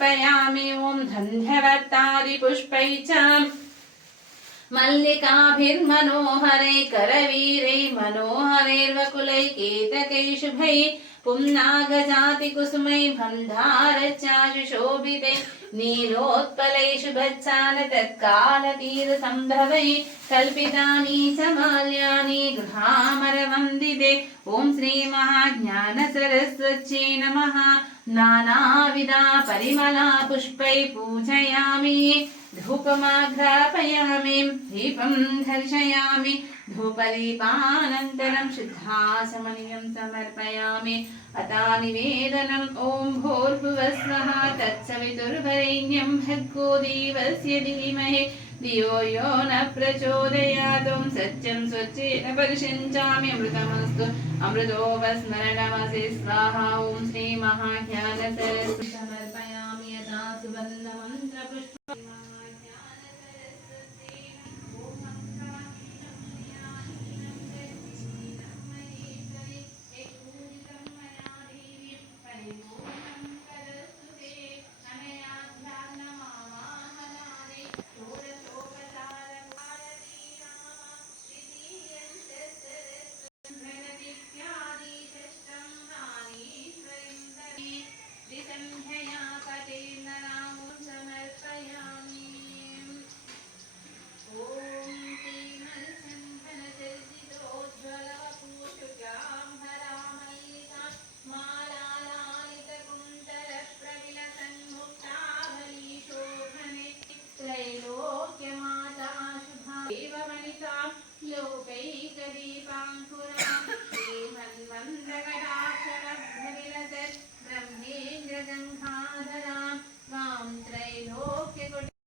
पयामि ॐ धन्यवर्तारि पुष्पै च मल्लिकाभिर्मनोहरै करवीरै मनोहरैर्वकुलै केतकै शुभै पुंनागजातिकुसुमै बन्धारचाशुशोभिते नीलोत्पलै शुभच्चाल तत्कालतीरसम्भवै कल्पितानि च माल्यानि गृहामरवन्दिते ॐ श्रीमहाज्ञानसरस्वत्यै नमः नानाविधा परिमला पुष्पै पूजयामि धूपमाघ्रापयामि दीपं दर्शयामि धूपदीपानन्तरं शुद्धाचमनीयं समर्पयामि अतानिवेदनम् ॐ भूर्भुवस्वः तत्सवितुर्वरेण्यं भर्गो देवस्य धीमहि धियो यो न प्रचोदयात् ॐ सत्यं स्वच्चेन परिषिञ्चामि अमृतमस्तु अमृतोपस्मरणमसि स्वाहा ॐ श्रीमहाज्ञानसरस्वती समर्पयामि यथा सुवर्णमन्त्रपुष्पम् लोकैकदीपाङ्कुरां श्रीमन्मन्दकटाक्षरभ्रविलसत् ब्रह्मेन्द्रगङ्गाधरां त्वां त्रैलोक्यकुट